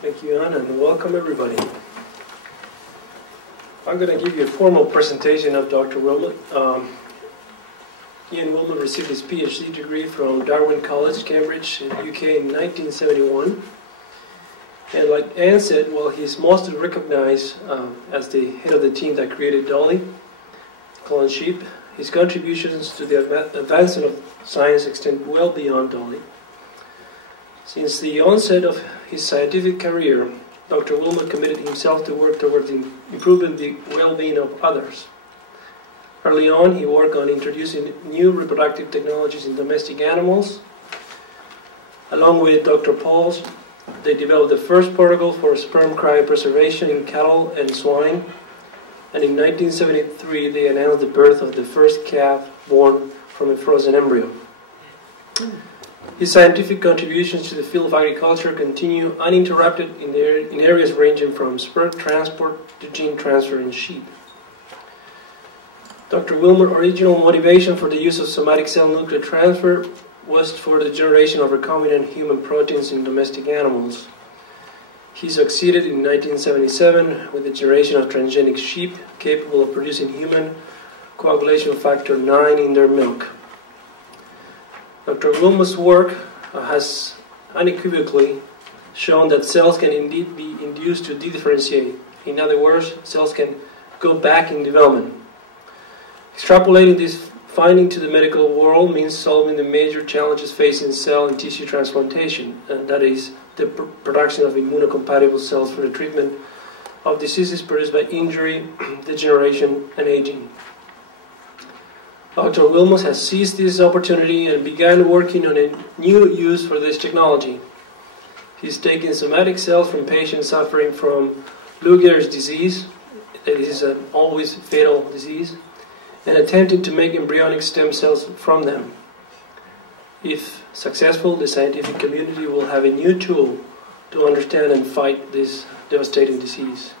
Thank you, Anna, and welcome everybody. I'm going to give you a formal presentation of Dr. Wilmut. Ian Wilmut received his PhD degree from Darwin College, Cambridge, in the UK in 1971. And like Anne said, well, he's mostly recognized as the head of the team that created Dolly, clone sheep. His contributions to the advancement of science extend well beyond Dolly. Since the onset of his scientific career, Dr. Wilmut committed himself to work towards improving the well-being of others. Early on, he worked on introducing new reproductive technologies in domestic animals. Along with Dr. Pauls, they developed the first protocol for sperm cryopreservation in cattle and swine. And in 1973, they announced the birth of the first calf born from a frozen embryo. His scientific contributions to the field of agriculture continue uninterrupted in areas ranging from sperm transport to gene transfer in sheep. Dr. Wilmut's original motivation for the use of somatic cell nuclear transfer was for the generation of recombinant human proteins in domestic animals. He succeeded in 1977 with the generation of transgenic sheep capable of producing human coagulation factor 9 in their milk. Dr. Wilmut's work has unequivocally shown that cells can indeed be induced to dedifferentiate. In other words, cells can go back in development. Extrapolating this finding to the medical world means solving the major challenges facing cell and tissue transplantation, and that is the production of immunocompatible cells for the treatment of diseases produced by injury, degeneration, and aging. Dr. Wilmut has seized this opportunity and began working on a new use for this technology. He's taken somatic cells from patients suffering from Lou Gehr's disease, that is an always fatal disease, and attempted to make embryonic stem cells from them. If successful, the scientific community will have a new tool to understand and fight this devastating disease.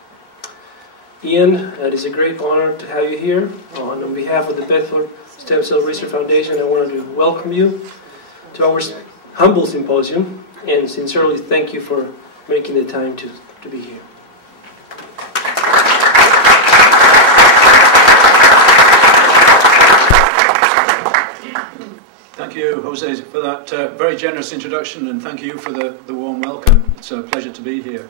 Ian, it is a great honor to have you here. On behalf of the Bedford Stem Cell Research Foundation, I wanted to welcome you to our humble symposium and sincerely thank you for making the time to be here. Thank you, Jose, for that very generous introduction, and thank you for the warm welcome. It's a pleasure to be here,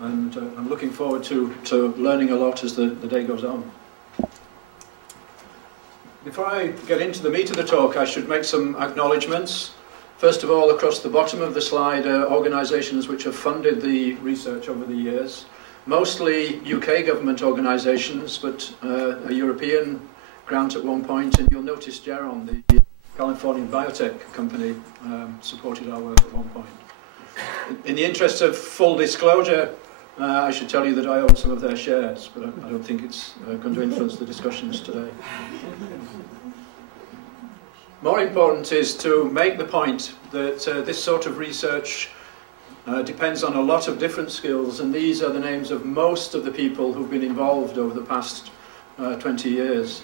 and I'm looking forward to learning a lot as the day goes on. Before I get into the meat of the talk, I should make some acknowledgements. First of all, across the bottom of the slide are organisations which have funded the research over the years, mostly UK government organisations, but a European grant at one point, and you'll notice Geron, the Californian biotech company, supported our work at one point. In the interest of full disclosure, I should tell you that I own some of their shares, but I don't think it's going to influence the discussions today. More important is to make the point that this sort of research depends on a lot of different skills, and these are the names of most of the people who've been involved over the past 20 years.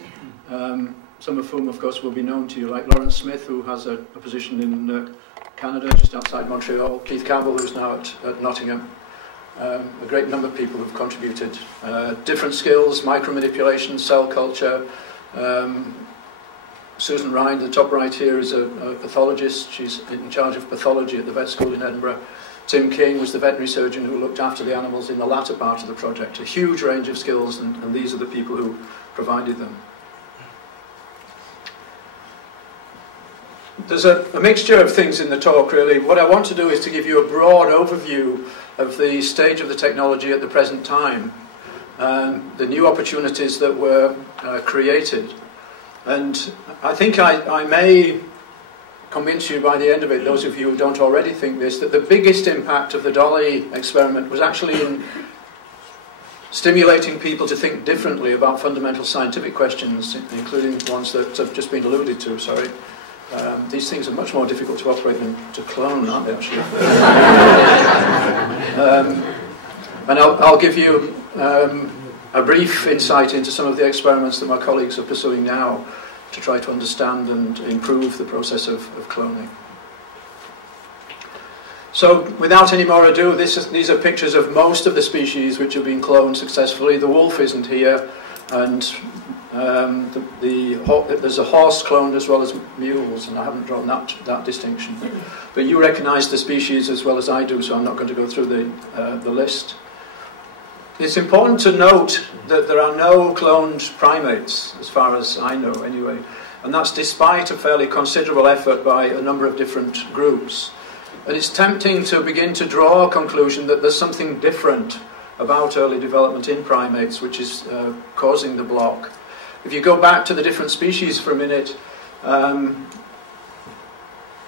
Some of whom, of course, will be known to you, like Lawrence Smith, who has a position in Canada, just outside Montreal, Keith Campbell, who's now at Nottingham. A great number of people who've contributed. Different skills, micromanipulation, cell culture. Susan Ryan, the top right here, is a pathologist. She's in charge of pathology at the vet school in Edinburgh. Tim King was the veterinary surgeon who looked after the animals in the latter part of the project. A huge range of skills, and these are the people who provided them. There's a mixture of things in the talk, really. What I want to do is to give you a broad overview of the stage of the technology at the present time, the new opportunities that were created. And I think I may convince you by the end of it, those of you who don't already think this, that the biggest impact of the Dolly experiment was actually in stimulating people to think differently about fundamental scientific questions, including ones that have just been alluded to, sorry. These things are much more difficult to operate than to clone, aren't they, actually? And I'll give you a brief insight into some of the experiments that my colleagues are pursuing now to try to understand and improve the process of cloning. So without any more ado, these are pictures of most of the species which have been cloned successfully. The wolf isn't here, and there's a horse cloned as well as mules, and I haven't drawn that distinction. But you recognise the species as well as I do, so I'm not going to go through the list. It's important to note that there are no cloned primates, as far as I know anyway, and that's despite a fairly considerable effort by a number of different groups. And it's tempting to begin to draw a conclusion that there's something different about early development in primates which is causing the block. If you go back to the different species for a minute,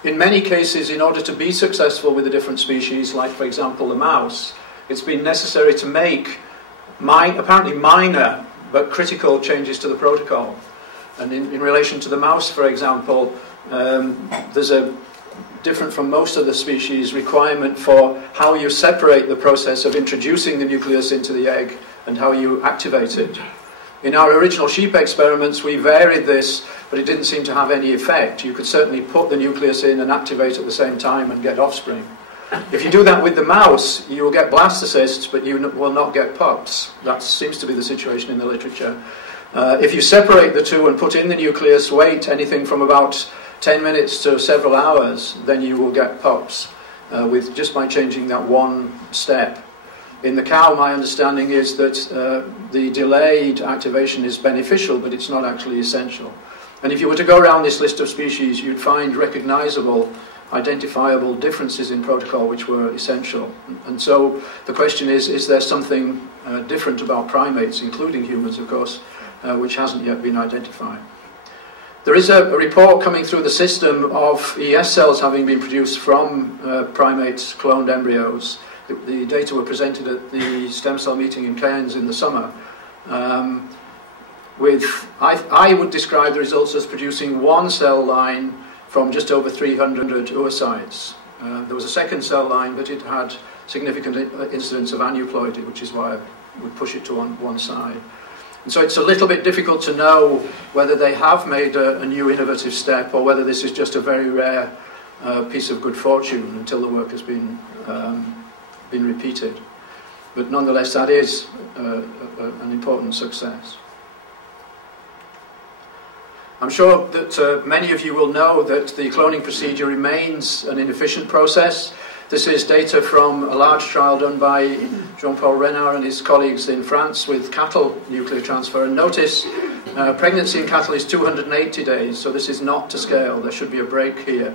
in many cases, in order to be successful with the different species, like for example the mouse, it's been necessary to make apparently minor but critical changes to the protocol. And in relation to the mouse, for example, there's a different from most of the species requirement for how you separate the process of introducing the nucleus into the egg and how you activate it. In our original sheep experiments we varied this, but it didn't seem to have any effect. You could certainly put the nucleus in and activate at the same time and get offspring. If you do that with the mouse, you will get blastocysts, but you will not get pups. That seems to be the situation in the literature. If you separate the two and put in the nucleus, wait anything from about 10 minutes to several hours, then you will get pups just by changing that one step. In the cow, my understanding is that the delayed activation is beneficial, but it's not actually essential. And if you were to go around this list of species, you'd find recognizable, identifiable differences in protocol which were essential. And so the question is there something different about primates, including humans, of course, which hasn't yet been identified? There is a report coming through the system of ES cells having been produced from primates' cloned embryos. The data were presented at the stem cell meeting in Cairns in the summer. I would describe the results as producing one cell line from just over 300 oocytes. There was a second cell line, but it had significant incidence of aneuploidy, which is why I would push it to one side. And so it's a little bit difficult to know whether they have made a new innovative step or whether this is just a very rare piece of good fortune until the work has been repeated. But nonetheless, that is an important success. I'm sure that many of you will know that the cloning procedure remains an inefficient process. This is data from a large trial done by Jean-Paul Renard and his colleagues in France with cattle nuclear transfer. And notice, pregnancy in cattle is 280 days, so this is not to scale. There should be a break here.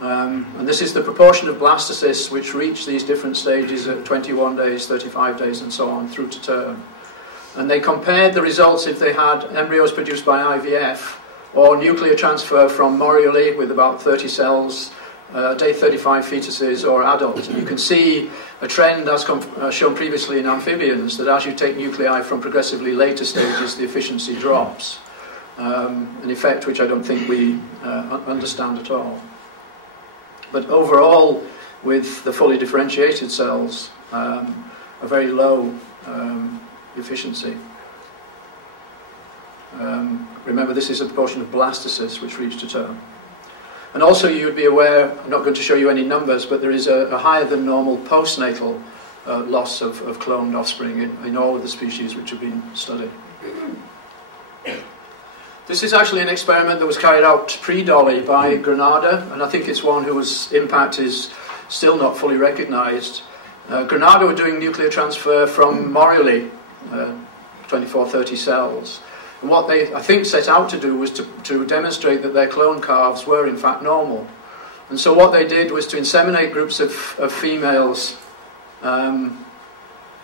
And this is the proportion of blastocysts which reach these different stages at 21 days, 35 days, and so on, through to term. And they compared the results if they had embryos produced by IVF or nuclear transfer from moruli with about 30 cells, day 35 fetuses or adults. And you can see a trend as shown previously in amphibians, that as you take nuclei from progressively later stages, the efficiency drops. An effect which I don't think we understand at all. But overall, with the fully differentiated cells, a very low efficiency. Remember, this is a proportion of blastocysts which reach to term. And also you would be aware, I'm not going to show you any numbers, but there is a higher than normal postnatal loss of cloned offspring in all of the species which have been studied. This is actually an experiment that was carried out pre-Dolly by Granada, and I think it's one whose impact is still not fully recognised. Granada were doing nuclear transfer from moruli, 24-30 cells. And what they, I think, set out to do was to demonstrate that their clone calves were in fact normal. And so what they did was to inseminate groups of females to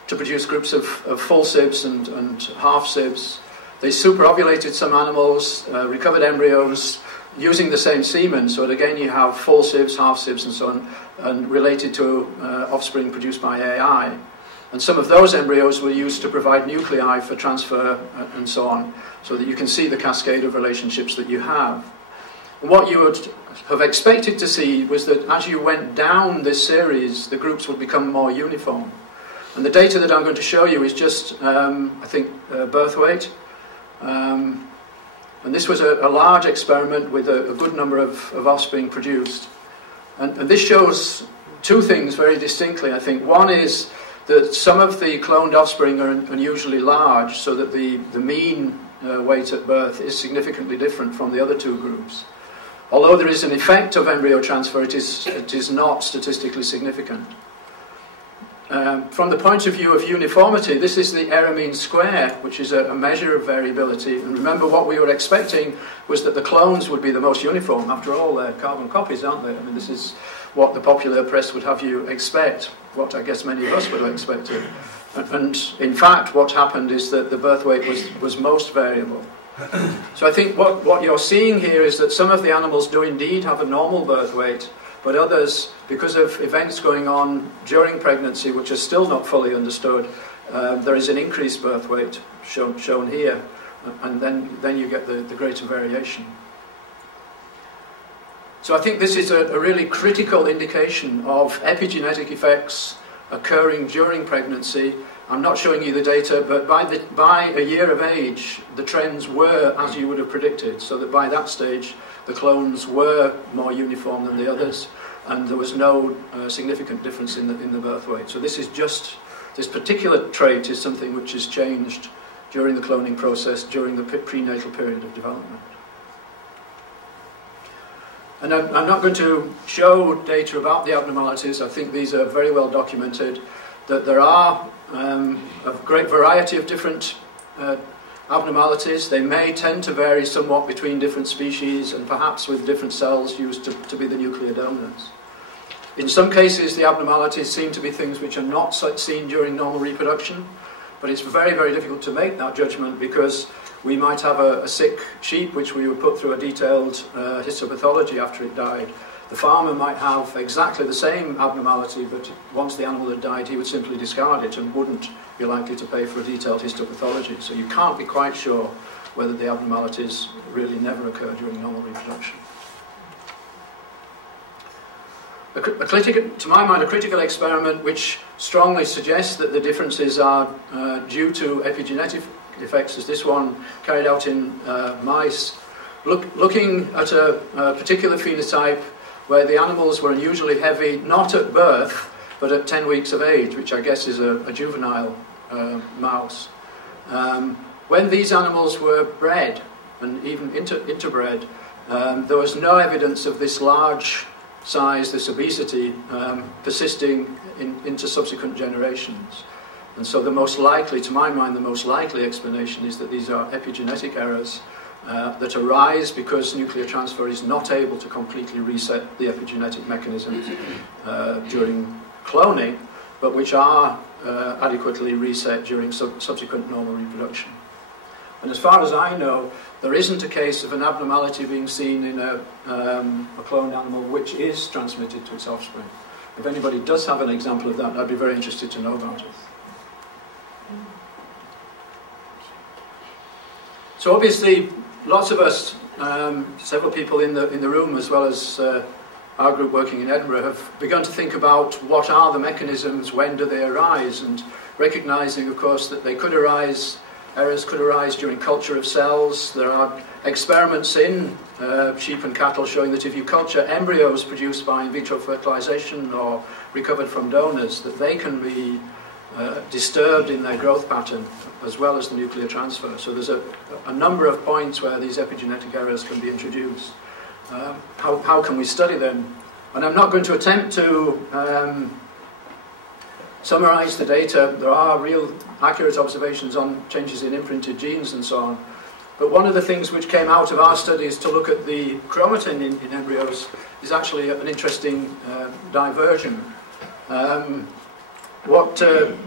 produce groups of full sibs and half sibs. They superovulated some animals, recovered embryos using the same semen, so that again you have full sibs, half sibs and so on, and related to offspring produced by AI. And some of those embryos were used to provide nuclei for transfer and so on, so that you can see the cascade of relationships that you have. And what you would have expected to see was that as you went down this series, the groups would become more uniform. And the data that I'm going to show you is just, I think, birth weight. And this was a large experiment with a good number of offspring produced. And this shows two things very distinctly, I think. One is that some of the cloned offspring are unusually large, so that the mean weight at birth is significantly different from the other two groups. Although there is an effect of embryo transfer, it is not statistically significant. From the point of view of uniformity, this is the error mean square, which is a measure of variability. And remember, what we were expecting was that the clones would be the most uniform. After all, they're carbon copies, aren't they? I mean, this is what the popular press would have you expect, what I guess many of us would have expected. And in fact, what happened is that the birth weight was most variable. So I think what you're seeing here is that some of the animals do indeed have a normal birth weight, but others, because of events going on during pregnancy, which are still not fully understood, there is an increased birth weight shown here, and then you get the greater variation. So I think this is a really critical indication of epigenetic effects occurring during pregnancy. I'm not showing you the data, but by a year of age, the trends were as you would have predicted, so that by that stage, the clones were more uniform than the others, and there was no significant difference in the birth weight. So this particular trait is something which has changed during the cloning process, during the prenatal period of development. And I'm not going to show data about the abnormalities. I think these are very well documented, that there are a great variety of different abnormalities. They may tend to vary somewhat between different species and perhaps with different cells used to be the nuclear donors. In some cases, the abnormalities seem to be things which are not seen during normal reproduction, but it's very, very difficult to make that judgment because we might have a sick sheep which we would put through a detailed histopathology after it died. The farmer might have exactly the same abnormality, but once the animal had died, he would simply discard it and wouldn't be likely to pay for a detailed histopathology. So you can't be quite sure whether the abnormalities really never occur during normal reproduction. To my mind, a critical experiment which strongly suggests that the differences are due to epigenetic effects is this one carried out in mice, looking at a particular phenotype where the animals were unusually heavy, not at birth, but at 10 weeks of age, which I guess is a juvenile mouse. When these animals were bred, and even interbred, there was no evidence of this large size, this obesity, persisting into subsequent generations. And so the most likely, to my mind, the most likely explanation is that these are epigenetic errors that arise because nuclear transfer is not able to completely reset the epigenetic mechanisms during cloning, but which are adequately reset during subsequent normal reproduction. And as far as I know, there isn't a case of an abnormality being seen in a cloned animal which is transmitted to its offspring. If anybody does have an example of that, I'd be very interested to know about it. So obviously, lots of us, several people in the room, as well as our group working in Edinburgh, have begun to think about what are the mechanisms, when do they arise, and recognising, of course, that they could arise, errors could arise during culture of cells. There are experiments in sheep and cattle showing that if you culture embryos produced by in vitro fertilisation or recovered from donors, that they can be disturbed in their growth pattern as well as the nuclear transfer. So there's a number of points where these epigenetic errors can be introduced. How can we study them? And I'm not going to attempt to summarise the data. There are real accurate observations on changes in imprinted genes and so on. But one of the things which came out of our studies to look at the chromatin in embryos is actually an interesting diversion. What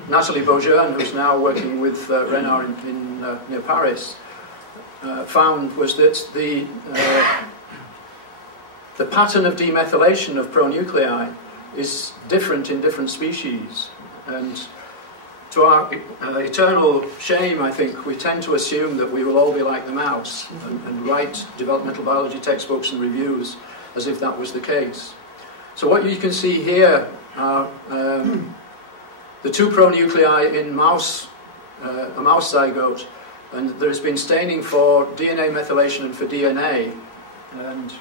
Nathalie Beaujean, who's now working with Renard near Paris, found was that the pattern of demethylation of pronuclei is different in different species. And to our eternal shame, I think, we tend to assume that we will all be like the mouse and write developmental biology textbooks and reviews as if that was the case. So what you can see here are the two pronuclei in a mouse zygote, and there has been staining for DNA methylation and for DNA, and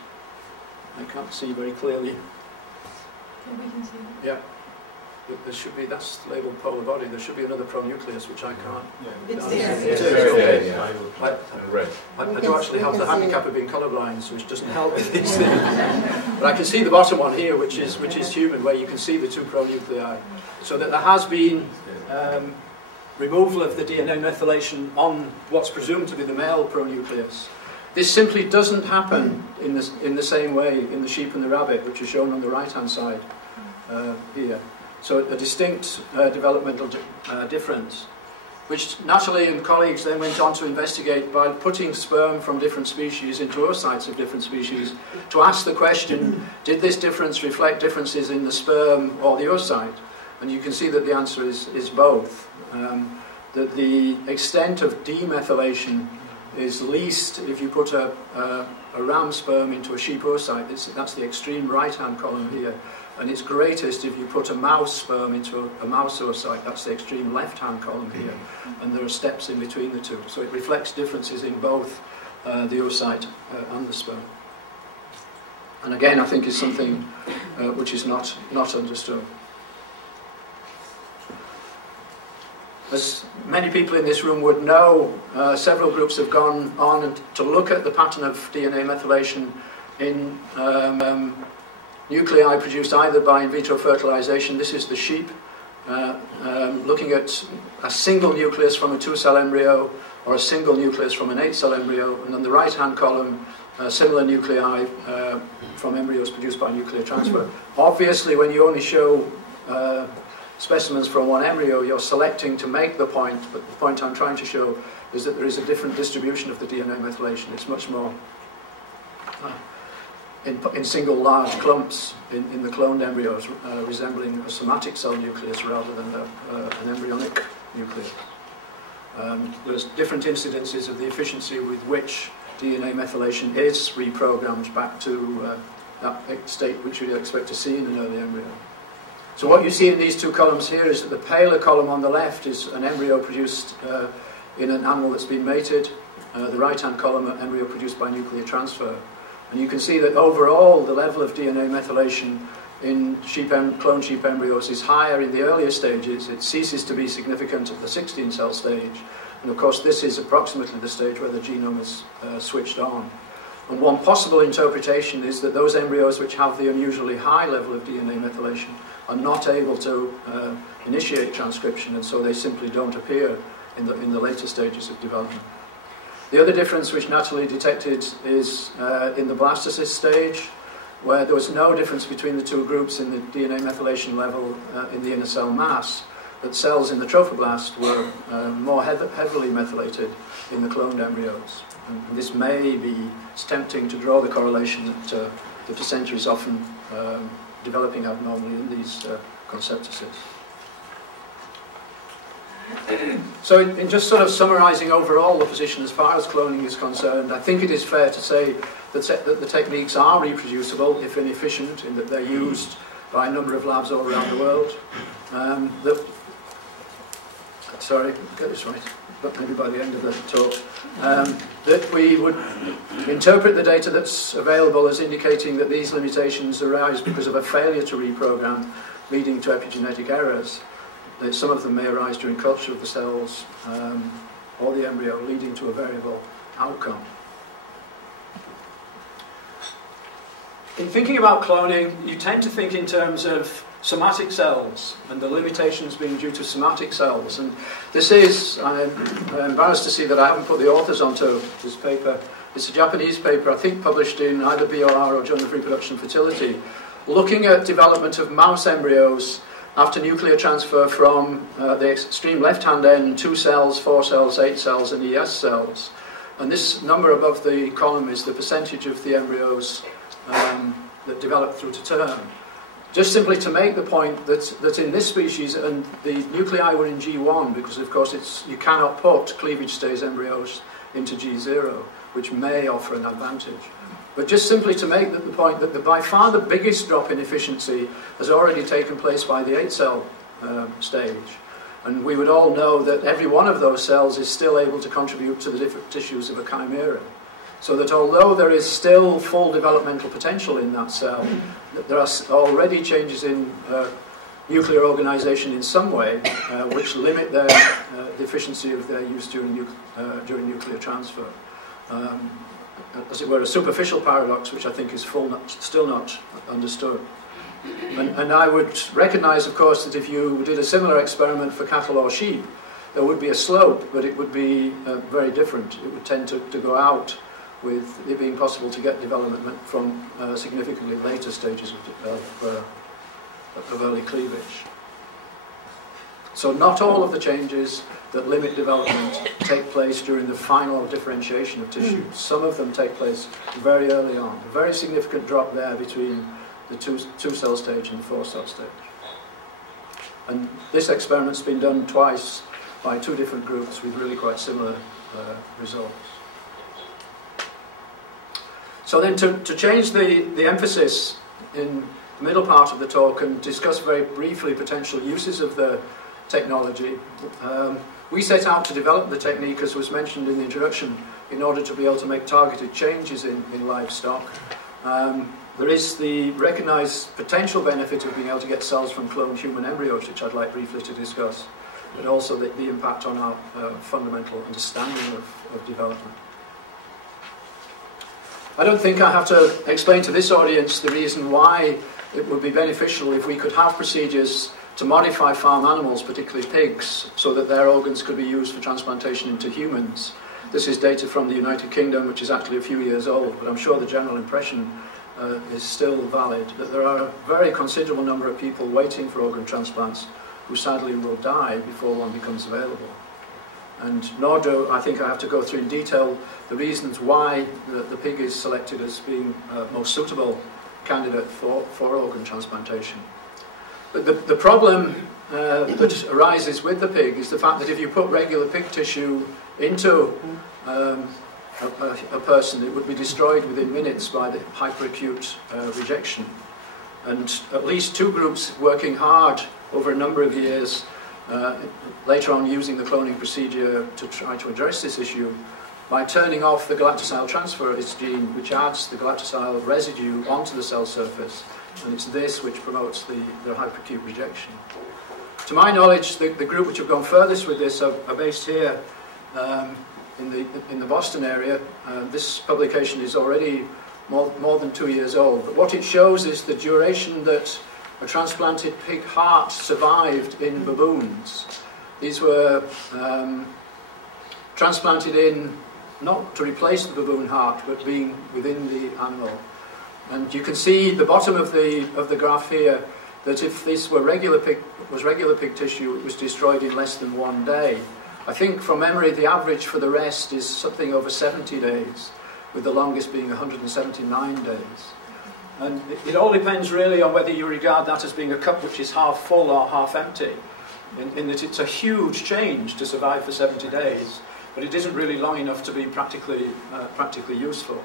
I can't see very clearly we can see it. Yeah. There should be, that's labelled polar body, there should be another pronucleus, which I can't. Yeah. It's there. It is, okay. Yeah. I do actually have the handicap of being colourblind, so which doesn't help with these things. But I can see the bottom one here, which is human, where you can see the two pronuclei. So that there has been removal of the DNA methylation on what's presumed to be the male pronucleus. This simply doesn't happen in the same way in the sheep and the rabbit, which is shown on the right-hand side here. So a distinct developmental difference, which Natalie and colleagues then went on to investigate by putting sperm from different species into oocytes of different species to ask the question, did this difference reflect differences in the sperm or the oocyte? And you can see that the answer is both. That the extent of demethylation is least if you put a ram sperm into a sheep oocyte. That's the extreme right-hand column here. And it's greatest if you put a mouse sperm into a mouse oocyte. That's the extreme left-hand column here. And there are steps in between the two. So it reflects differences in both the oocyte and the sperm. And again, I think is something which is not understood. As many people in this room would know, several groups have gone on to look at the pattern of DNA methylation in nuclei produced either by in vitro fertilization. This is the sheep, looking at a single nucleus from a 2-cell embryo or a single nucleus from an 8-cell embryo, and on the right-hand column, similar nuclei from embryos produced by nuclear transfer. Obviously, when you only show specimens from one embryo, you're selecting to make the point, but the point I'm trying to show is that there is a different distribution of the DNA methylation. It's much more in single large clumps in the cloned embryos, resembling a somatic cell nucleus rather than an embryonic nucleus. There's different incidences of the efficiency with which DNA methylation is reprogrammed back to that state which you'd expect to see in an early embryo. So what you see in these two columns here is that the paler column on the left is an embryo produced in an animal that's been mated. The right-hand column, an embryo produced by nuclear transfer. And you can see that overall the level of DNA methylation in cloned sheep embryos is higher in the earlier stages. It ceases to be significant at the 16-cell stage. And of course this is approximately the stage where the genome is switched on. And one possible interpretation is that those embryos which have the unusually high level of DNA methylation are not able to initiate transcription, and so they simply don't appear in the later stages of development. The other difference which Natalie detected is in the blastocyst stage, where there was no difference between the two groups in the DNA methylation level in the inner cell mass, but cells in the trophoblast were more heavily methylated in the cloned embryos. And this may be tempting to draw the correlation that the placenta is often developing abnormally in these conceptuses. So in just sort of summarising overall the position as far as cloning is concerned, I think it is fair to say that the techniques are reproducible, if inefficient, in that they're used by a number of labs all around the world. Sorry, get this right, but maybe by the end of the talk. That we would interpret the data that's available as indicating that these limitations arise because of a failure to reprogram, leading to epigenetic errors. That some of them may arise during culture of the cells or the embryo, leading to a variable outcome. In thinking about cloning, you tend to think in terms of somatic cells and the limitations being due to somatic cells. And this is, I'm embarrassed to see that I haven't put the authors onto this paper. It's a Japanese paper, I think published in either BOR or Journal of Reproduction and Fertility, looking at development of mouse embryos after nuclear transfer from the extreme left-hand end, 2 cells, 4 cells, 8 cells, and ES cells. And this number above the column is the percentage of the embryos that develop through to term. Just simply to make the point that in this species, and the nuclei were in G1, because of course you cannot put cleavage stage embryos into G0, which may offer an advantage. But just simply to make the point that by far the biggest drop in efficiency has already taken place by the 8-cell stage. And we would all know that every one of those cells is still able to contribute to the different tissues of a chimera. So that although there is still full developmental potential in that cell, there are already changes in nuclear organization in some way, which limit their deficiency of their use during nuclear transfer. As it were, a superficial paradox, which I think is still not understood. And I would recognize, of course, that if you did a similar experiment for cattle or sheep, there would be a slope, but it would be very different. It would tend to go out, with it being possible to get development from significantly later stages of early cleavage. So not all of the changes that limit development take place during the final differentiation of tissue. Some of them take place very early on. A very significant drop there between the two-cell stage and the four-cell stage. And this experiment's been done twice by two different groups with really quite similar results. So then to change the emphasis in the middle part of the talk and discuss very briefly potential uses of the technology, we set out to develop the technique, as was mentioned in the introduction, in order to be able to make targeted changes in livestock. There is the recognised potential benefit of being able to get cells from cloned human embryos, which I'd like briefly to discuss, but also the impact on our fundamental understanding of development. I don't think I have to explain to this audience the reason why it would be beneficial if we could have procedures to modify farm animals, particularly pigs, so that their organs could be used for transplantation into humans. This is data from the United Kingdom, which is actually a few years old, but I'm sure the general impression is still valid, that there are a very considerable number of people waiting for organ transplants who sadly will die before one becomes available. And nor do I think I have to go through in detail the reasons why the pig is selected as being most suitable candidate for organ transplantation. But the problem that arises with the pig is the fact that if you put regular pig tissue into a person, it would be destroyed within minutes by the hyperacute rejection. And at least two groups working hard over a number of years, later on using the cloning procedure to try to address this issue, by turning off the galactosyl transferase gene, which adds the galactosyl residue onto the cell surface, and it's this which promotes the hyperacute rejection. To my knowledge, the group which have gone furthest with this are based here in the Boston area. This publication is already more than 2 years old, but what it shows is the duration that a transplanted pig heart survived in baboons. These were transplanted in not to replace the baboon heart, but being within the animal. And you can see the bottom of the graph here that if this were regular pig tissue, it was destroyed in less than 1 day. I think from memory the average for the rest is something over 70 days, with the longest being 179 days. And it all depends really on whether you regard that as being a cup which is half full or half empty, in that it's a huge change to survive for 70 days, but it isn't really long enough to be practically useful.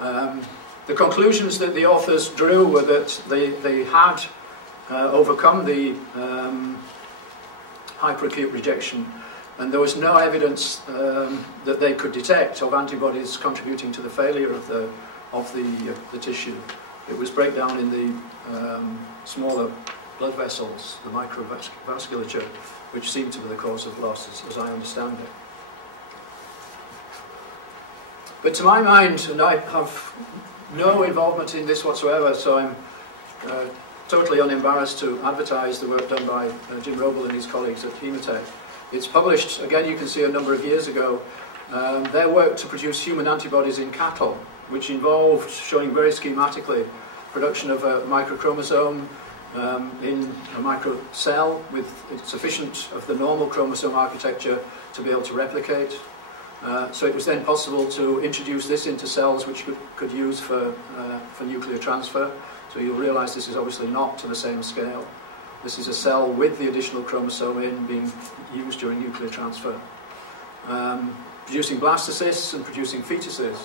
The conclusions that the authors drew were that they had overcome the hyperacute rejection, and there was no evidence that they could detect of antibodies contributing to the failure of the tissue. It was breakdown in the smaller blood vessels, the microvasculature, which seemed to be the cause of loss, as I understand it. But to my mind, and I have no involvement in this whatsoever, so I'm totally unembarrassed to advertise the work done by Jim Roble and his colleagues at Keynote. It's published, again you can see, a number of years ago. Their work to produce human antibodies in cattle, which involved showing very schematically production of a microchromosome in a microcell with sufficient of the normal chromosome architecture to be able to replicate. So it was then possible to introduce this into cells which could use for nuclear transfer. So you'll realize this is obviously not to the same scale. This is a cell with the additional chromosome in being used during nuclear transfer. Producing blastocysts and producing fetuses.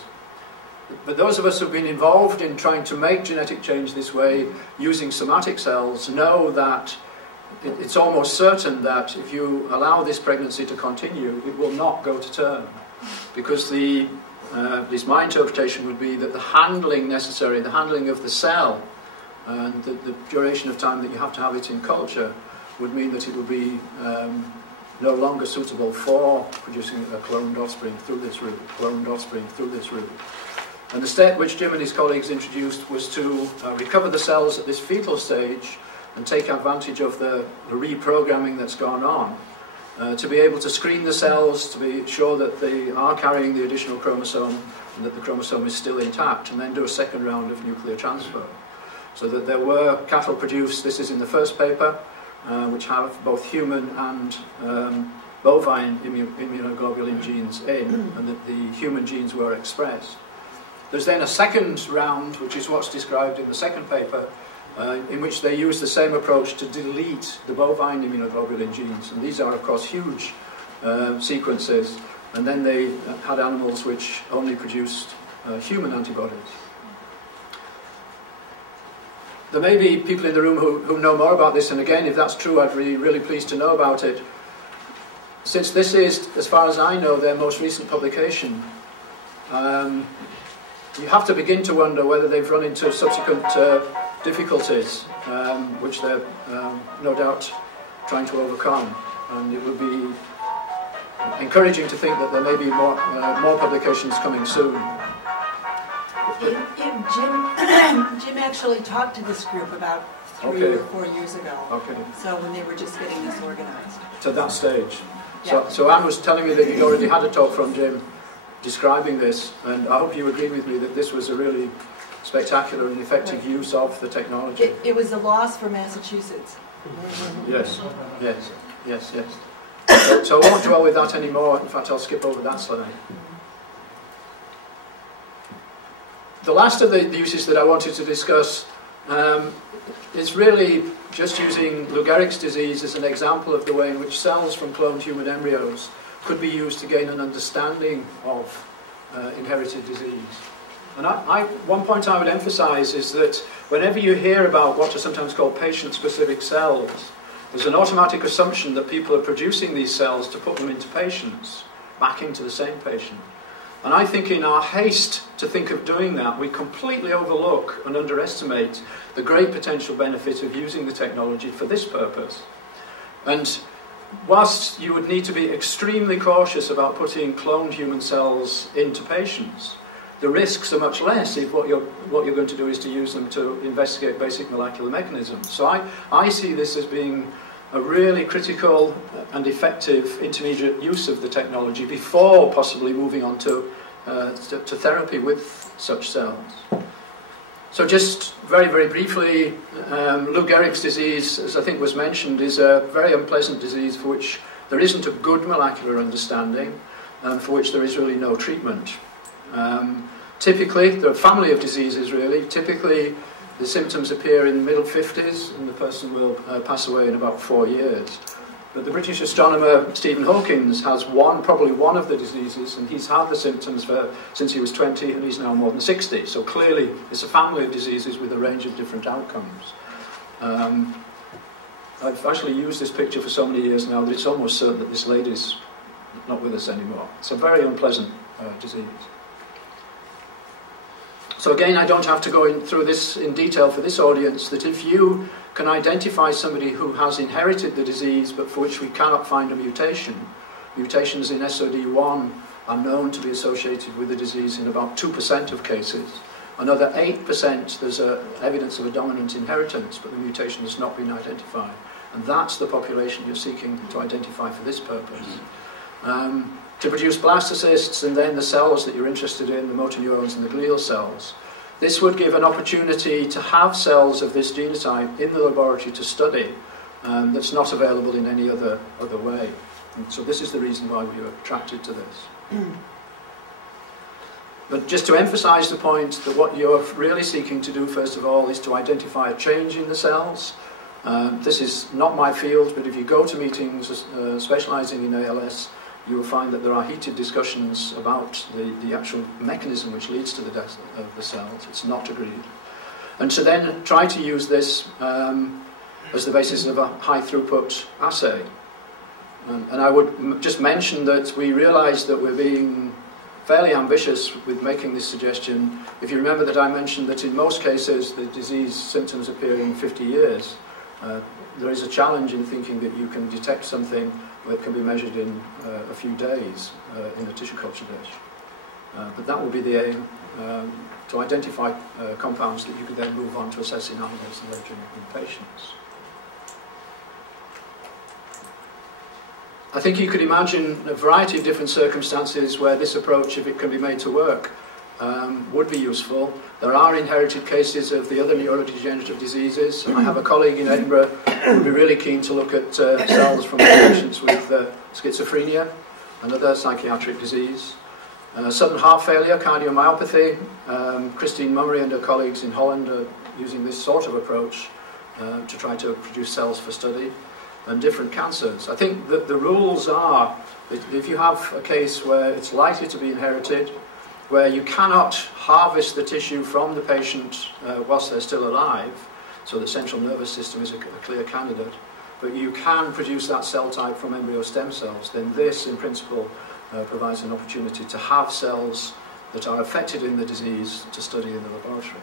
But those of us who have been involved in trying to make genetic change this way using somatic cells know that it's almost certain that if you allow this pregnancy to continue, it will not go to term, because the at least my interpretation would be that the handling necessary, the handling of the cell, and the duration of time that you have to have it in culture would mean that it would be no longer suitable for producing a cloned offspring through this route, And the step which Jim and his colleagues introduced was to recover the cells at this fetal stage and take advantage of the reprogramming that's gone on, to be able to screen the cells, to be sure that they are carrying the additional chromosome and that the chromosome is still intact, and then do a second round of nuclear transfer. So that there were cattle produced, this is in the first paper, which have both human and bovine immunoglobulin genes in, and that the human genes were expressed. There's then a second round, which is what's described in the second paper, in which they use the same approach to delete the bovine immunoglobulin genes. And these are, of course, huge sequences. And then they had animals which only produced human antibodies. There may be people in the room who know more about this, and again, if that's true, I'd be really pleased to know about it. Since this is, as far as I know, their most recent publication, you have to begin to wonder whether they've run into subsequent difficulties, which they're no doubt trying to overcome. And it would be encouraging to think that there may be more publications coming soon. Jim actually talked to this group about 3 or 4 years ago. Okay. So when they were just getting this organized. To that stage. Yeah. So Anne was telling me that you'd already had a talk from Jim describing this, and I hope you agree with me that this was a really spectacular and effective use of the technology. It was a loss for Massachusetts. Yes. So I won't dwell with that anymore. In fact, I'll skip over that slide. The last of the uses that I wanted to discuss is really just using Lou Gehrig's disease as an example of the way in which cells from cloned human embryos could be used to gain an understanding of inherited disease. And one point I would emphasize is that whenever you hear about what are sometimes called patient-specific cells, there's an automatic assumption that people are producing these cells to put them into patients, back into the same patient. And I think in our haste to think of doing that, we completely overlook and underestimate the great potential benefit of using the technology for this purpose. And whilst you would need to be extremely cautious about putting cloned human cells into patients, the risks are much less if what you're going to do is to use them to investigate basic molecular mechanisms. So I see this as being a really critical and effective intermediate use of the technology before possibly moving on to therapy with such cells. So just very, very briefly, Lou Gehrig's disease, as I think was mentioned, is a very unpleasant disease for which there isn't a good molecular understanding and for which there is really no treatment. Typically, there are a family of diseases really. Typically, the symptoms appear in the middle 50s and the person will pass away in about 4 years. But the British astronomer Stephen Hawking has probably one of the diseases, and he's had the symptoms since he was 20 and he's now more than 60. So clearly it's a family of diseases with a range of different outcomes. I've actually used this picture for so many years now that it's almost certain that this lady's not with us anymore. It's a very unpleasant disease. So again, I don't have to go through this in detail for this audience, that if you can identify somebody who has inherited the disease but for which we cannot find a mutation, mutations in SOD1 are known to be associated with the disease in about 2% of cases. Another 8% there's evidence of a dominant inheritance, but the mutation has not been identified. And that's the population you're seeking to identify for this purpose. To produce blastocysts and then the cells that you're interested in, the motor neurons and the glial cells. This would give an opportunity to have cells of this genotype in the laboratory to study that's not available in any other way. And so this is the reason why we were attracted to this. But just to emphasize the point that what you're really seeking to do, first of all, is to identify a change in the cells. This is not my field, but if you go to meetings specializing in ALS, you will find that there are heated discussions about the actual mechanism which leads to the death of the cells. It's not agreed. And to then try to use this as the basis of a high throughput assay. And I would just mention that we realise that we're being fairly ambitious with making this suggestion. If you remember that I mentioned that in most cases the disease symptoms appear in 50 years, there is a challenge in thinking that you can detect something that can be measured in a few days in a tissue culture dish. But that will be the aim, to identify compounds that you could then move on to assess in animals and later in patients. I think you could imagine a variety of different circumstances where this approach, if it can be made to work, would be useful. There are inherited cases of the other neurodegenerative diseases. I have a colleague in Edinburgh who would be really keen to look at cells from patients with schizophrenia, another psychiatric disease. Sudden heart failure, cardiomyopathy. Christine Mummery and her colleagues in Holland are using this sort of approach to try to produce cells for study. And different cancers. I think that the rules are that if you have a case where it's likely to be inherited, where you cannot harvest the tissue from the patient whilst they're still alive, so the central nervous system is a clear candidate, but you can produce that cell type from embryo stem cells, then this, in principle, provides an opportunity to have cells that are affected in the disease to study in the laboratory.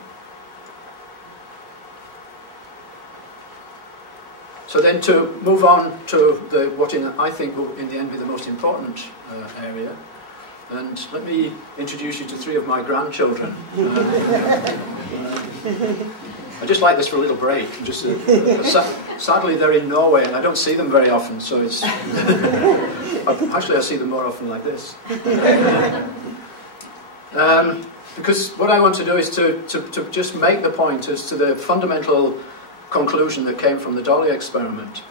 So then to move on to what I think will in the end be the most important area, and let me introduce you to three of my grandchildren. I just like this for a little break. Sadly they're in Norway and I don't see them very often, so it's actually I see them more often like this. Because what I want to do is to just make the point as to the fundamental conclusion that came from the Dolly experiment.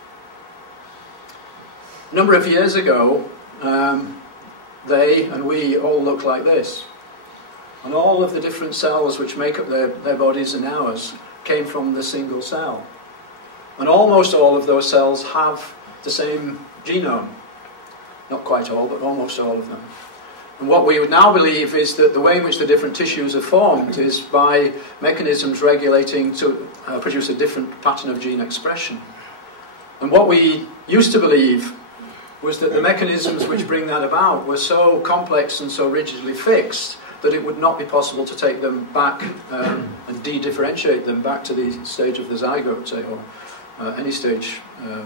A number of years ago, they and we all look like this. And all of the different cells which make up their bodies and ours came from the single cell. And almost all of those cells have the same genome. Not quite all, but almost all of them. And what we would now believe is that the way in which the different tissues are formed is by mechanisms regulating to produce a different pattern of gene expression. And what we used to believe was that the mechanisms which bring that about were so complex and so rigidly fixed that it would not be possible to take them back and de-differentiate them back to the stage of the zygote, say, or any stage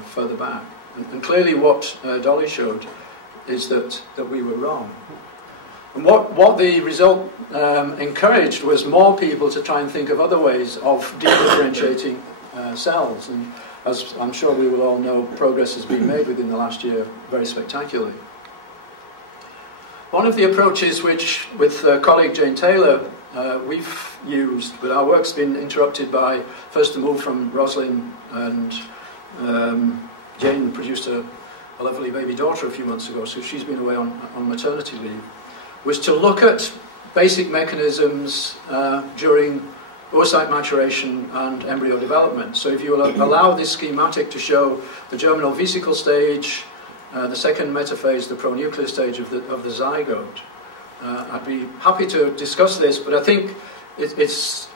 further back. And clearly what Dolly showed is that we were wrong. And what the result encouraged was more people to try and think of other ways of de-differentiating cells. And as I'm sure we will all know, progress has been made within the last year very spectacularly. One of the approaches which, with colleague Jane Taylor, we've used, but our work's been interrupted by first the move from Roslyn, and Jane produced a lovely baby daughter a few months ago, so she's been away on maternity leave, was to look at basic mechanisms during oocyte maturation and embryo development. So if you will allow this schematic to show the germinal vesicle stage, the second metaphase, the pronuclear stage of the zygote, I'd be happy to discuss this, but I think it's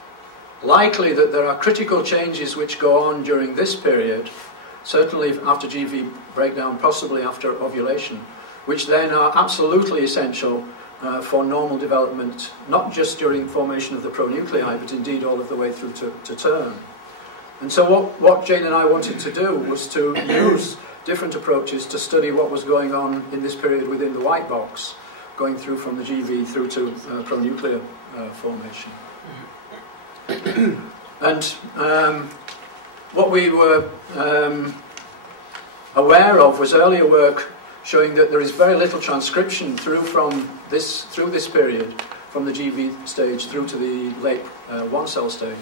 likely that there are critical changes which go on during this period, certainly after GV breakdown, possibly after ovulation, which then are absolutely essential for normal development, not just during formation of the pronuclei, but indeed all of the way through to term. And so what Jane and I wanted to do was to use different approaches to study what was going on in this period within the white box, going through from the GV through to pronuclear formation. And what we were aware of was earlier work showing that there is very little transcription through this period, from the GV stage through to the late one cell stage,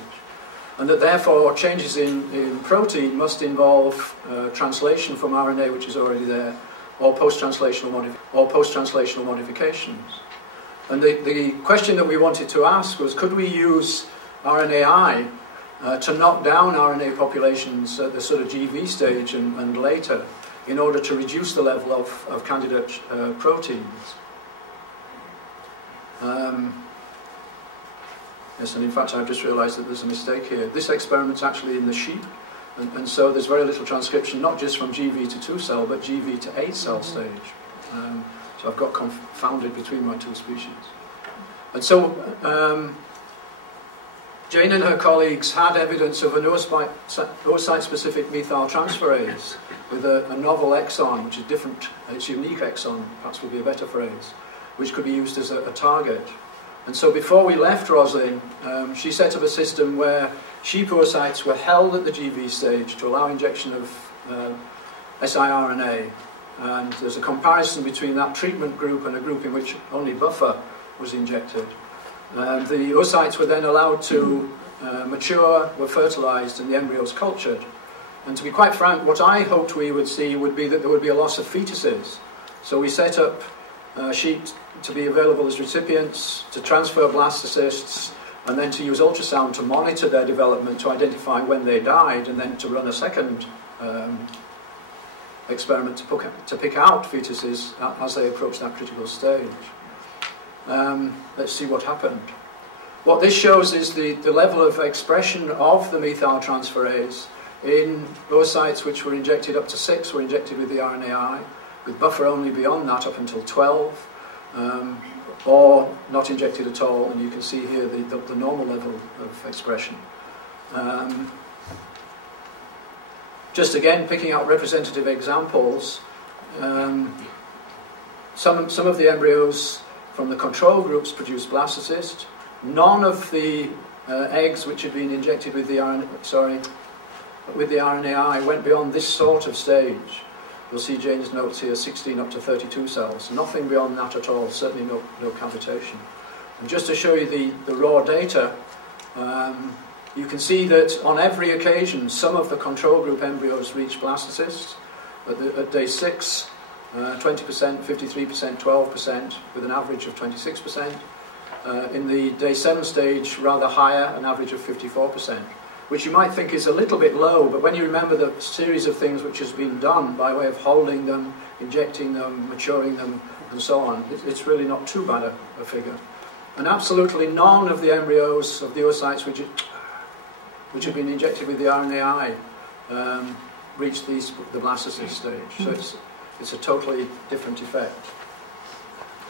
and that therefore changes in protein must involve translation from RNA, which is already there, or post-translational modifications. And the question that we wanted to ask was, could we use RNAi to knock down RNA populations at the sort of GV stage and later, in order to reduce the level of candidate proteins. Yes, and in fact I've just realised that there's a mistake here. This experiment's actually in the sheep, and so there's very little transcription, not just from GV to 2 cell, but GV to 8 cell stage. So I've got confounded between my two species. And so Jane and her colleagues had evidence of an oocyte-specific methyltransferase with a novel exon, which is different, its unique exon, perhaps would be a better phrase, which could be used as a target. And so before we left Roslyn, she set up a system where sheep oocytes were held at the GV stage to allow injection of siRNA. And there's a comparison between that treatment group and a group in which only buffer was injected. The oocytes were then allowed to mature, were fertilized, and the embryos cultured. And to be quite frank, what I hoped we would see would be that there would be a loss of fetuses. So we set up sheep to be available as recipients, to transfer blastocysts, and then to use ultrasound to monitor their development to identify when they died, and then to run a second experiment to pick out fetuses as they approach that critical stage. Let's see what happened. What this shows is the level of expression of the methyltransferase in oocytes which were injected up to 6 were injected with the RNAi, with buffer only beyond that up until 12, or not injected at all, and you can see here the normal level of expression. Just again, picking out representative examples, some of the embryos from the control groups produced blastocyst. None of the eggs which had been injected with the RNAi went beyond this sort of stage. You'll see Jane's notes here, 16 up to 32 cells. Nothing beyond that at all, certainly no cavitation. And just to show you the raw data, you can see that on every occasion, some of the control group embryos reached blastocysts. At day 6, 20%, 53%, 12%, with an average of 26%. In the day 7 stage, rather higher, an average of 54%, which you might think is a little bit low, but when you remember the series of things which has been done by way of holding them, injecting them, maturing them, and so on, it's really not too bad a figure. And absolutely none of the embryos of the oocytes which have been injected with the RNAi reached the blastocyst stage. So it's a totally different effect.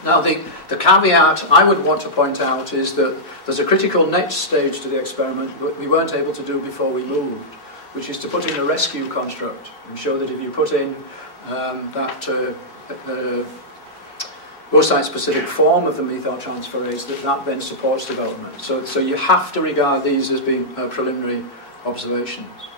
Now, the caveat I would want to point out is that there's a critical next stage to the experiment that we weren't able to do before we moved, which is to put in a rescue construct and show that if you put in that oocyte-specific form of the methyltransferase, that then supports development. So you have to regard these as being preliminary observations.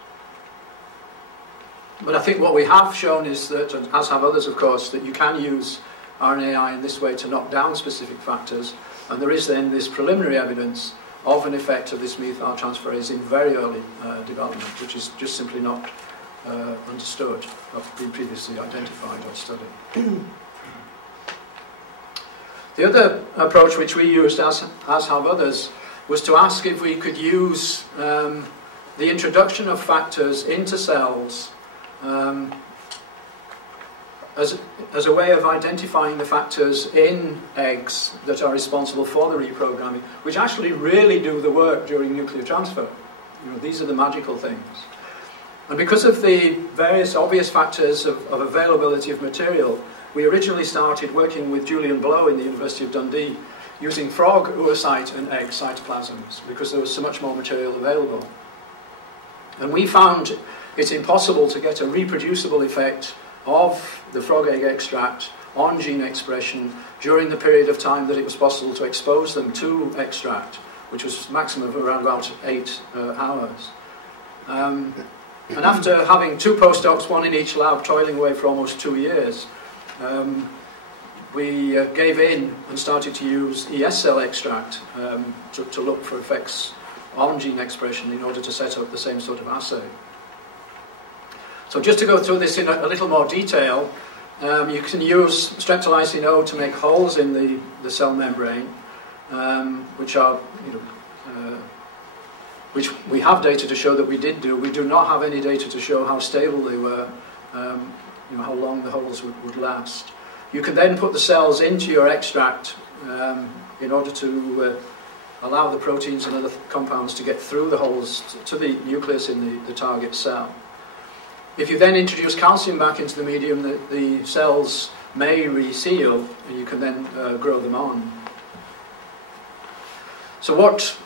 But I think what we have shown is that, as have others of course, that you can use RNAi in this way to knock down specific factors, and there is then this preliminary evidence of an effect of this methyltransferase in very early development, which is just simply not understood, not been previously identified or studied. The other approach which we used, as have others, was to ask if we could use the introduction of factors into cells as a way of identifying the factors in eggs that are responsible for the reprogramming, which actually really do the work during nuclear transfer. You know, these are the magical things. And because of the various obvious factors of availability of material, we originally started working with Julian Blow in the University of Dundee using frog oocyte and egg cytoplasms because there was so much more material available. And we found it's impossible to get a reproducible effect of the frog egg extract on gene expression during the period of time that it was possible to expose them to extract, which was maximum of around about 8 hours. And after having 2 postdocs, one in each lab, toiling away for almost 2 years, we gave in and started to use ES cell extract to look for effects on gene expression in order to set up the same sort of assay. So just to go through this in a little more detail, you can use streptolysin O to make holes in the cell membrane, which are, which we have data to show that we did do. We do not have any data to show how stable they were, how long the holes would last. You can then put the cells into your extract in order to allow the proteins and other compounds to get through the holes to the nucleus in the target cell. If you then introduce calcium back into the medium, the cells may reseal, and you can then grow them on. So what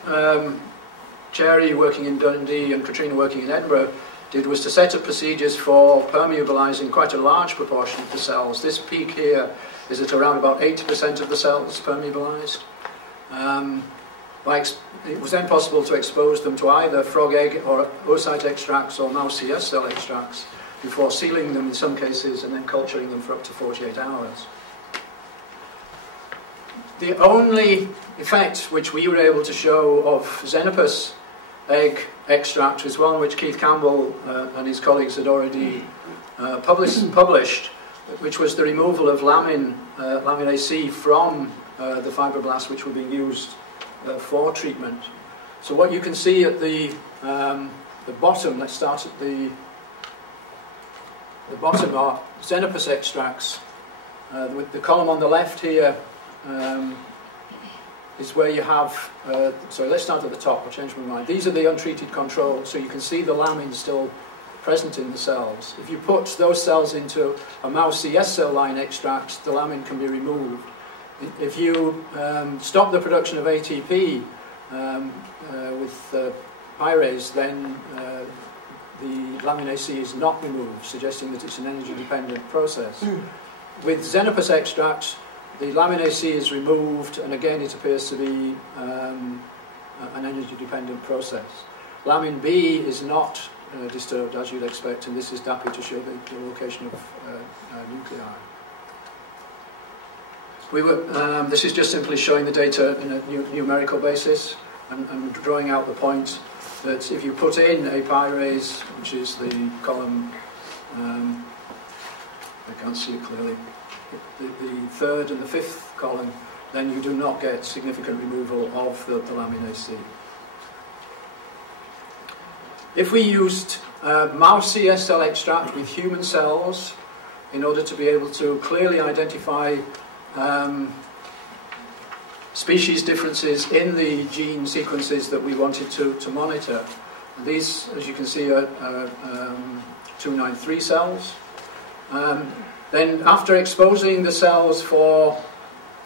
Jerry, working in Dundee, and Katrina, working in Edinburgh, did was to set up procedures for permeabilising quite a large proportion of the cells. This peak here is at around about 80% of the cells permeabilised. It was then possible to expose them to either frog egg or oocyte extracts or mouse CS cell extracts before sealing them in some cases and then culturing them for up to 48 hours. The only effect which we were able to show of Xenopus egg extract was one which Keith Campbell and his colleagues had already published, which was the removal of lamin AC from the fibroblasts which were being used for treatment. So what you can see at the bottom, let's start at the bottom, are Xenopus extracts. With the column on the left here is where you have, sorry, let's start at the top, I'll change my mind. These are the untreated controls, so you can see the lamin still present in the cells. If you put those cells into a mouse CS cell line extract, the lamin can be removed. If you stop the production of ATP with pyrase, then the lamin AC is not removed, suggesting that it's an energy-dependent process. With Xenopus extract, the lamin AC is removed, and again it appears to be an energy-dependent process. Lamin B is not disturbed, as you'd expect, and this is DAPI to show the location of nuclei. This is just simply showing the data in a numerical basis, and drawing out the point that if you put in a pyrase, which is the column, I can't see it clearly, the third and the fifth column, then you do not get significant removal of the lamin AC. If we used mouse CS cell extract with human cells in order to be able to clearly identify species differences in the gene sequences that we wanted to monitor. These, as you can see, are 293 cells. Then after exposing the cells for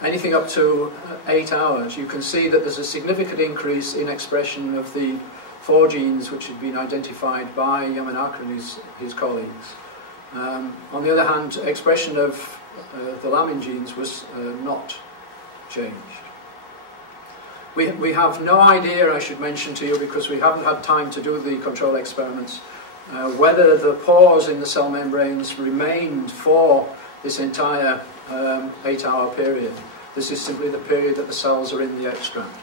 anything up to 8 hours, you can see that there's a significant increase in expression of the 4 genes which had been identified by Yamanaka and his colleagues. On the other hand, expression of the lamin genes was not changed. We have no idea, I should mention to you, because we haven't had time to do the control experiments, whether the pores in the cell membranes remained for this entire 8-hour period. This is simply the period that the cells are in the extract.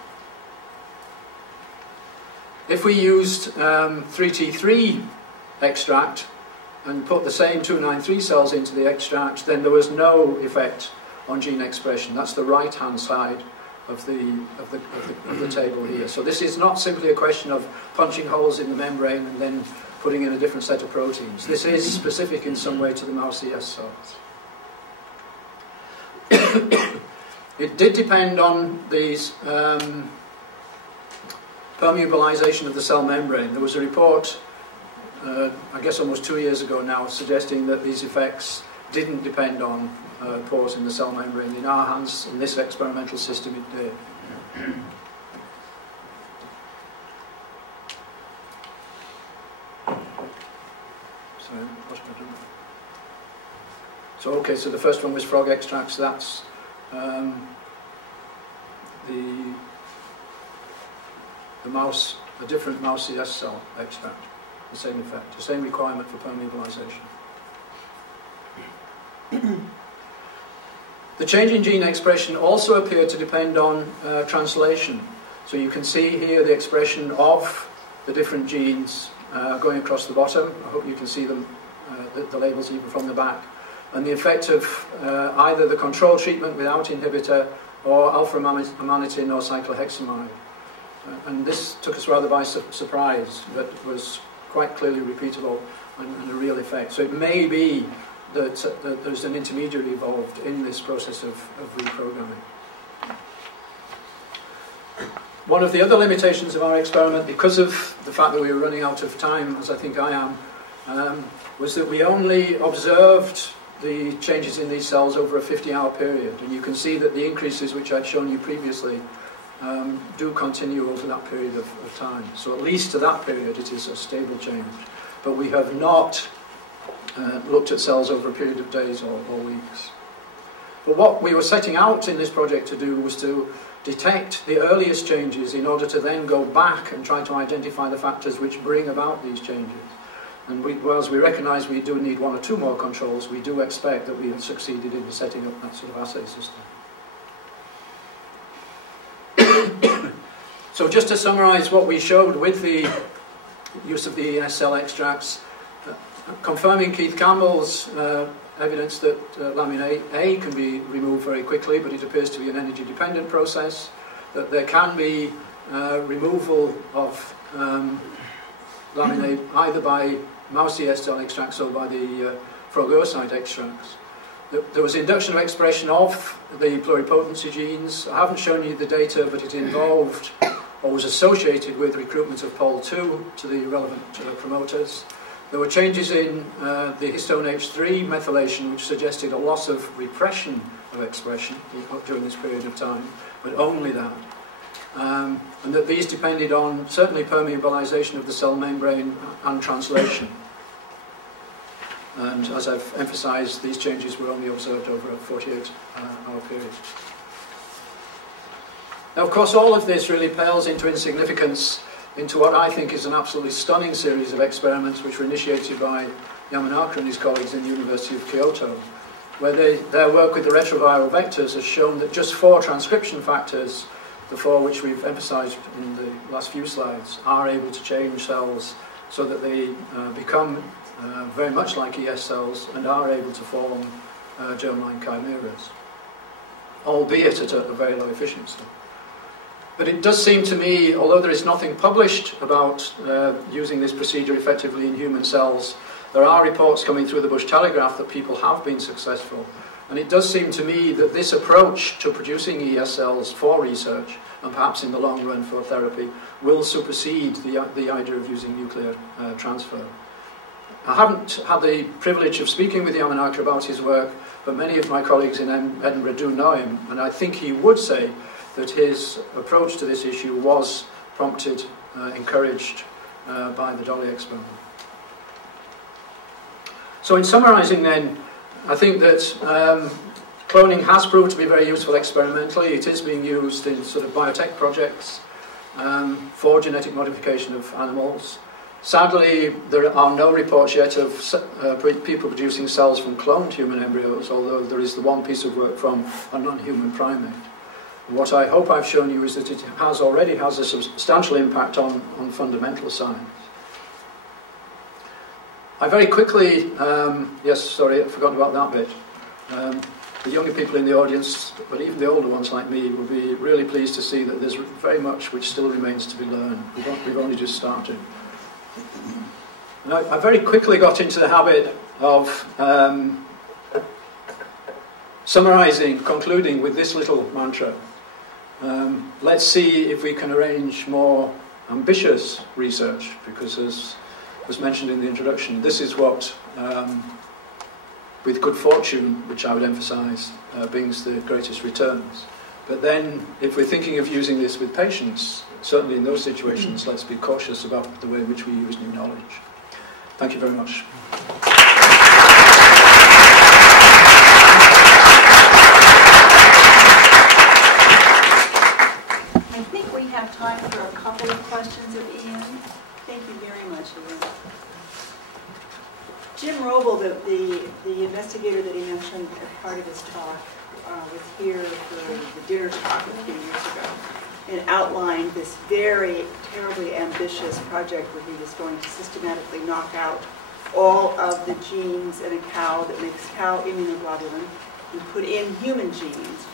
If we used 3T3 extract and put the same 293 cells into the extract, then there was no effect on gene expression. That's the right-hand side of the table here. So this is not simply a question of punching holes in the membrane and then putting in a different set of proteins. This is specific in some way to the mouse CS cells. It did depend on these permeabilization of the cell membrane. There was a report, I guess almost 2 years ago now, suggesting that these effects didn't depend on pores in the cell membrane. In our hands, in this experimental system, it did. So, okay, so the first one was frog extracts. That's the different mouse CS cell extract. The same effect, the same requirement for permeabilization. The change in gene expression also appeared to depend on translation. So you can see here the expression of the different genes going across the bottom. I hope you can see them, the labels even from the back. And the effect of either the control treatment without inhibitor or alpha-amanitin or cyclohexamide. And this took us rather by surprise, but it was quite clearly repeatable and a real effect. So it may be that there's an intermediary involved in this process of reprogramming. One of the other limitations of our experiment, because of the fact that we were running out of time, as I think I am, was that we only observed the changes in these cells over a 50-hour period. And you can see that the increases which I'd shown you previously do continue over that period of time. So at least to that period it is a stable change. But we have not looked at cells over a period of days or weeks. But what we were setting out in this project to do was to detect the earliest changes in order to then go back and try to identify the factors which bring about these changes. And whereas we recognise we do need 1 or 2 more controls, we do expect that we have succeeded in setting up that sort of assay system. So just to summarise what we showed with the use of the ES cell extracts, confirming Keith Campbell's evidence that lamin A can be removed very quickly, but it appears to be an energy-dependent process, that there can be removal of lamin A either by mouse ES cell extracts or by the frog oocyte extracts. There was induction of expression of the pluripotency genes. I haven't shown you the data, but it involved or was associated with recruitment of POL2 to the relevant promoters. There were changes in the histone H3 methylation, which suggested a loss of repression of expression during this period of time, but only that. And that these depended on certainly permeabilisation of the cell membrane and translation. And as I've emphasised, these changes were only observed over a 48-hour period. Now, of course, all of this really pales into insignificance into what I think is an absolutely stunning series of experiments which were initiated by Yamanaka and his colleagues in the University of Kyoto, where their work with the retroviral vectors has shown that just 4 transcription factors, the 4 which we've emphasised in the last few slides, are able to change cells so that they become very much like ES cells and are able to form germline chimeras, albeit at a very low efficiency. But it does seem to me, although there is nothing published about using this procedure effectively in human cells, there are reports coming through the Bush Telegraph that people have been successful. And it does seem to me that this approach to producing ES cells for research, and perhaps in the long run for therapy, will supersede the idea of using nuclear transfer. I haven't had the privilege of speaking with Yamanaka about his work, but many of my colleagues in Edinburgh do know him, and I think he would say that his approach to this issue was prompted, encouraged by the Dolly experiment. So in summarising then, I think that cloning has proved to be very useful experimentally. It is being used in sort of biotech projects for genetic modification of animals. Sadly, there are no reports yet of people producing cells from cloned human embryos, although there is the one piece of work from a non-human primate. What I hope I've shown you is that it already has a substantial impact on fundamental science. I very quickly, yes, sorry, I've forgotten about that bit. The younger people in the audience, but even the older ones like me, will be really pleased to see that there's very much which still remains to be learned. We've only just started. And I very quickly got into the habit of summarising, concluding with this little mantra. Let's see if we can arrange more ambitious research, because as was mentioned in the introduction, this is what, with good fortune, which I would emphasise, brings the greatest returns. But then, if we're thinking of using this with patients, certainly in those situations, let's be cautious about the way in which we use new knowledge. Thank you very much. I think we have time for a couple of questions at the end. Thank you very much, Ian. Jim Roble, the investigator that he mentioned as part of his talk, was here for the dinner talk a few years ago and outlined this very terribly ambitious project where he was going to systematically knock out all of the genes in a cow that makes cow immunoglobulin and put in human genes.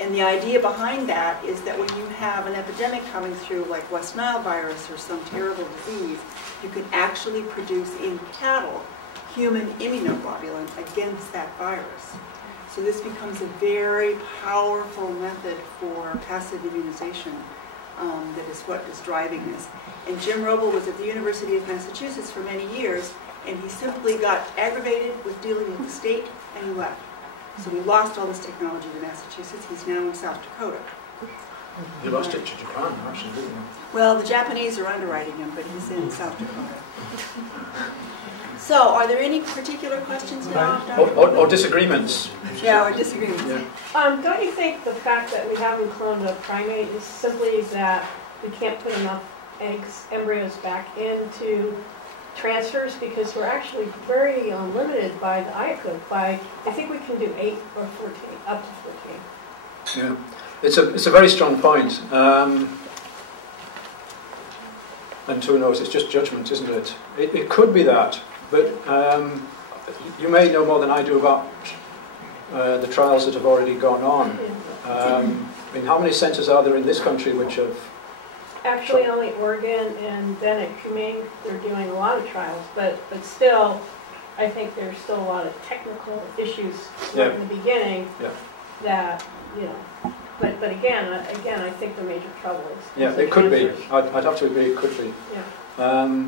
And the idea behind that is that when you have an epidemic coming through like West Nile virus or some terrible disease, you can actually produce in cattle human immunoglobulin against that virus. So this becomes a very powerful method for passive immunization that is what is driving this. And Jim Roble was at the University of Massachusetts for many years, And he simply got aggravated with dealing with the state, and he left. So we lost all this technology to Massachusetts. He's now in South Dakota. You lost it to Japan, actually, didn't you? Well, the Japanese are underwriting him, but he's in South Dakota. So, are there any particular questions now? Or disagreements. Yeah, or disagreements. Yeah. Don't you think the fact that we haven't cloned a primate is simply that we can't put enough embryos back into transfers, because we're actually very limited by the IACUC. I think we can do 8 or 14, up to 14. Yeah, it's a very strong point. And who knows, it's just judgment, isn't it? It could be that, but you may know more than I do about the trials that have already gone on. I mean, how many centres are there in this country which have... Actually, only Oregon, and then at Kuming, they're doing a lot of trials, but still, I think there's still a lot of technical issues right in the beginning that, you know, but again, I think the major trouble is... Yeah, it could be. I'd have to agree, it could be. Yeah.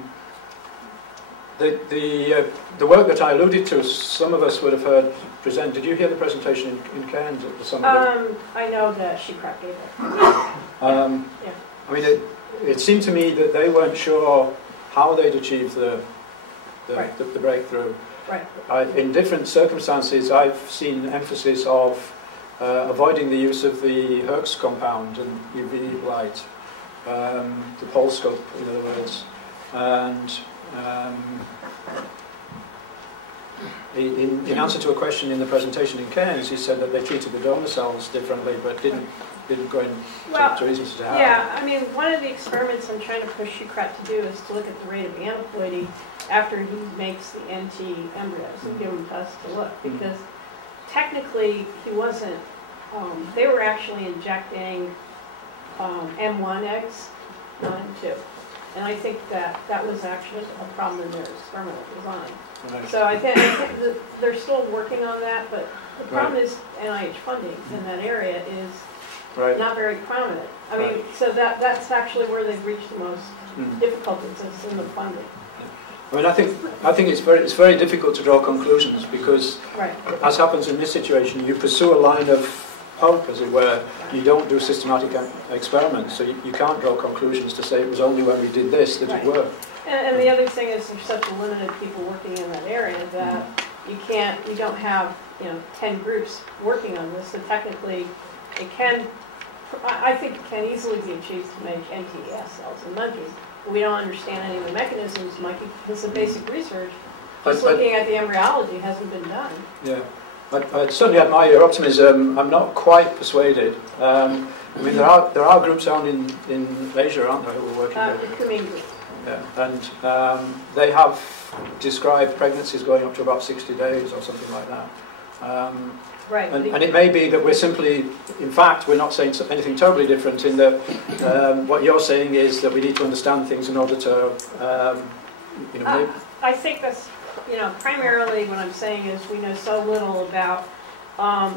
The work that I alluded to, some of us would have heard present. Did you hear the presentation in Cairns at the summit? I know that she cracked it. Yeah. I mean, it seemed to me that they weren't sure how they'd achieve the breakthrough. Right. In different circumstances, I've seen emphasis of avoiding the use of the Herx compound and UV light, the polescope, in other words, and in answer to a question in the presentation in Cairns, he said that they treated the donor cells differently, but didn't go into reasons to how. Yeah, I mean, one of the experiments I'm trying to push Shukrat to do is to look at the rate of aneuploidy after he makes the NT embryos and give them to us to look, because technically he wasn't, they were actually injecting M1 eggs, not M2. And I think that was actually a problem in their experimental design. Right. So I think they're still working on that, but the problem is NIH funding in that area is not very prominent. I mean, so that's actually where they've reached the most difficulties, is in the funding. I mean, I think it's very difficult to draw conclusions, because, as happens in this situation, you pursue a line of hope, as it were. You don't do systematic experiments, so you can't draw conclusions to say it was only when we did this that it worked. And the other thing is there's such a limited people working in that area that you don't have 10 groups working on this. So technically, I think it can easily be achieved to make NTES cells in monkeys. We don't understand any of the mechanisms, because the basic research, just looking at the embryology, hasn't been done. Yeah, I certainly admire your optimism. I'm not quite persuaded. I mean, there are groups out in Asia, aren't there, who are working with Kuming. Yeah, and they have described pregnancies going up to about 60 days or something like that. And it may be that we're simply, in fact, we're not saying anything totally different, in that what you're saying is that we need to understand things in order to, I think that's, primarily what I'm saying is we know so little about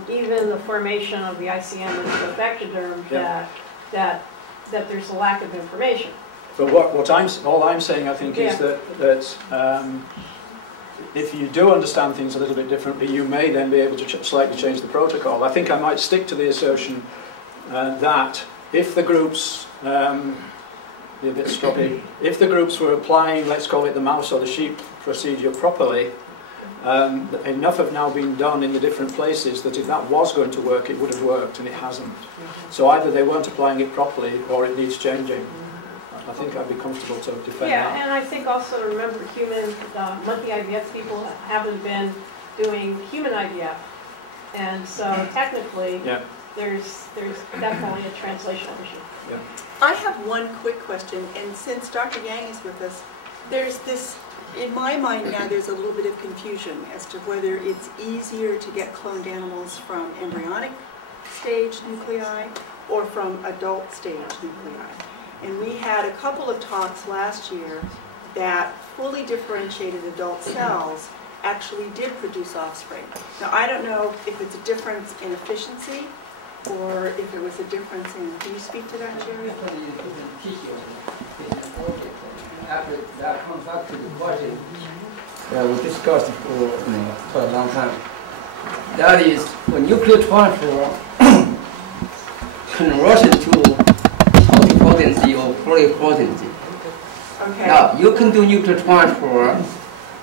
even the formation of the ICM and the ectoderm that there's a lack of information. But all I'm saying, I think, is that if you do understand things a little bit differently, you may then be able to slightly change the protocol. I think I might stick to the assertion that if the groups, be a bit stroppy, if the groups were applying, let's call it the mouse or the sheep procedure properly, enough have now been done in the different places that if that was going to work, it would have worked, and it hasn't. So either they weren't applying it properly, or it needs changing. I think I'd be comfortable to defend that. Yeah, and I think also, remember, monkey IVF people haven't been doing human IVF. And so technically, there's definitely a translational issue. Yeah. I have one quick question, and since Dr. Yang is with us, there's this, in my mind now, there's a little bit of confusion as to whether it's easier to get cloned animals from embryonic stage nuclei or from adult stage nuclei. And we had a couple of talks last year that fully differentiated adult cells actually did produce offspring. Now, I don't know if it's a difference in efficiency or if it was a difference in, can you speak to that, Jerry? After that comes back to the body, we discussed for a long time. That is, when nuclear transfer conversion to multipotency or pluripotency. Okay. Now, you can do nuclear transfer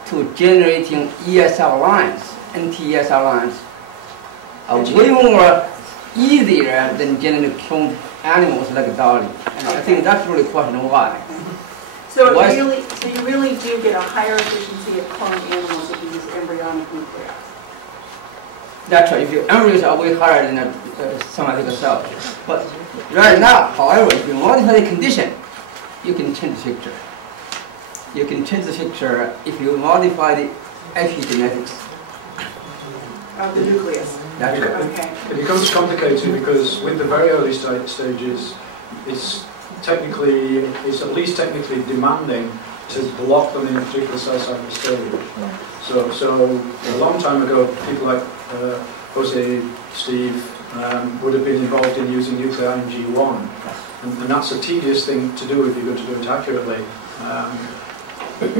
to generating ESR lines, anti-ESR lines, way more easier than generating cloned animals like Dolly. And I think that's really the question why. So you really do get a higher efficiency of cloned animals if you use embryonic nuclei. That's right. If your embryos are way higher than somatic cells. But right now, however, if you modify the condition, you can change the picture. You can change the picture if you modify the epigenetics of the nucleus. That's right. Okay. It becomes complicated because with the very early stages, it's at least technically demanding to block them in a particular cell cycle stage. So a long time ago, people like Jose, Steve, would have been involved in using nuclei in G1. And that's a tedious thing to do if you're going to do it accurately.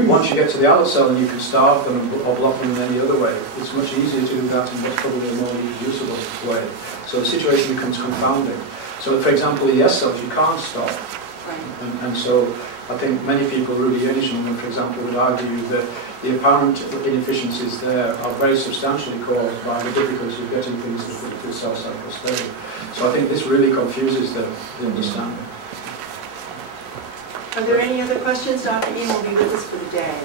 Once you get to the adult cell and you can starve them or block them in any other way, it's much easier to do that in what's probably a more reproducible way. So the situation becomes confounding. So for example, ES cells you can't stop. And so I think many people, Rudy Yenishman, for example, would argue that the apparent inefficiencies there are very substantially caused by the difficulty of getting things to the cell cycle stage. So I think this really confuses the understanding. Are there any other questions? Dr. Ian will be with us for the day.